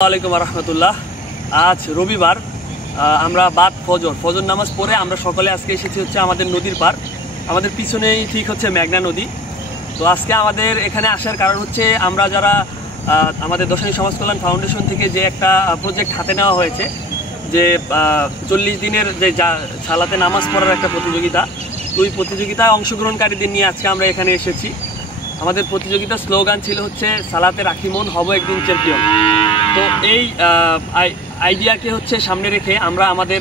আসসালামু আলাইকুম রহমতুল্লাহ। আজ রবিবার, আমরা বাদ ফজর নামাজ পড়ে আমরা সকলে আজকে এসেছি হচ্ছে আমাদের নদীর পার। আমাদের পিছনেই ঠিক হচ্ছে মেঘনা নদী। তো আজকে আমাদের এখানে আসার কারণ হচ্ছে আমরা যারা আমাদের দশনী সমাজ কল্যাণ ফাউন্ডেশন থেকে যে একটা প্রজেক্ট হাতে নেওয়া হয়েছে, যে 40 দিনের যে সালাতে নামাজ পড়ার একটা প্রতিযোগিতা, তো ওই প্রতিযোগিতায় অংশগ্রহণকারীদের নিয়ে আজকে আমরা এখানে এসেছি। আমাদের প্রতিযোগিতার স্লোগান ছিল হচ্ছে সালাতে রাখি মন, হব একদিন চ্যাম্পিয়ন। তো এই আইডিয়াকে হচ্ছে সামনে রেখে আমরা আমাদের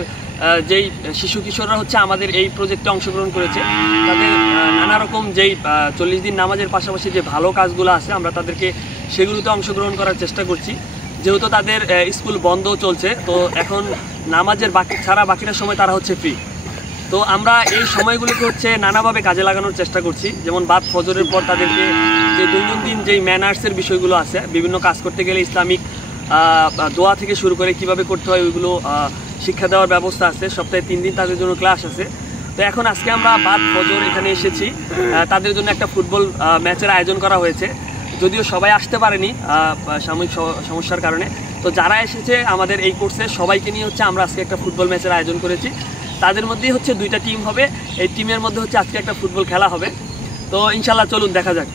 যেই শিশু কিশোররা হচ্ছে আমাদের এই প্রজেক্টে অংশগ্রহণ করেছে, তাদের নানা রকম যেই 40 দিন নামাজের পাশাপাশি যে ভালো কাজগুলো আছে আমরা তাদেরকে সেগুলোতে অংশগ্রহণ করার চেষ্টা করছি। যেহেতু তাদের স্কুল বন্ধ চলছে, তো এখন নামাজের বাকিটা সময় তারা হচ্ছে ফ্রি। তো আমরা এই সময়গুলোকে হচ্ছে নানাভাবে কাজে লাগানোর চেষ্টা করছি। যেমন বাদ ফজরের পর তাদেরকে যে দৈনন্দিন যেই ম্যানার্সের বিষয়গুলো আছে, বিভিন্ন কাজ করতে গেলে ইসলামিক দোয়া থেকে শুরু করে কিভাবে করতে হয় ওইগুলো শিক্ষা দেওয়ার ব্যবস্থা আছে। সপ্তাহে 3 দিন তাদের জন্য ক্লাস আছে। তো এখন আজকে আমরা বাদ ফজর এখানে এসেছি, তাদের জন্য একটা ফুটবল ম্যাচের আয়োজন করা হয়েছে। যদিও সবাই আসতে পারেনি সাময়িক সমস্যার কারণে, তো যারা এসেছে আমাদের এই কোর্সে সবাইকে নিয়ে হচ্ছে আমরা আজকে একটা ফুটবল ম্যাচের আয়োজন করেছি। তাদের মধ্যেই হচ্ছে 2টা টিম হবে, এই টিমের মধ্যে হচ্ছে আজকে একটা ফুটবল খেলা হবে। তো ইনশাল্লাহ চলুন দেখা যাক।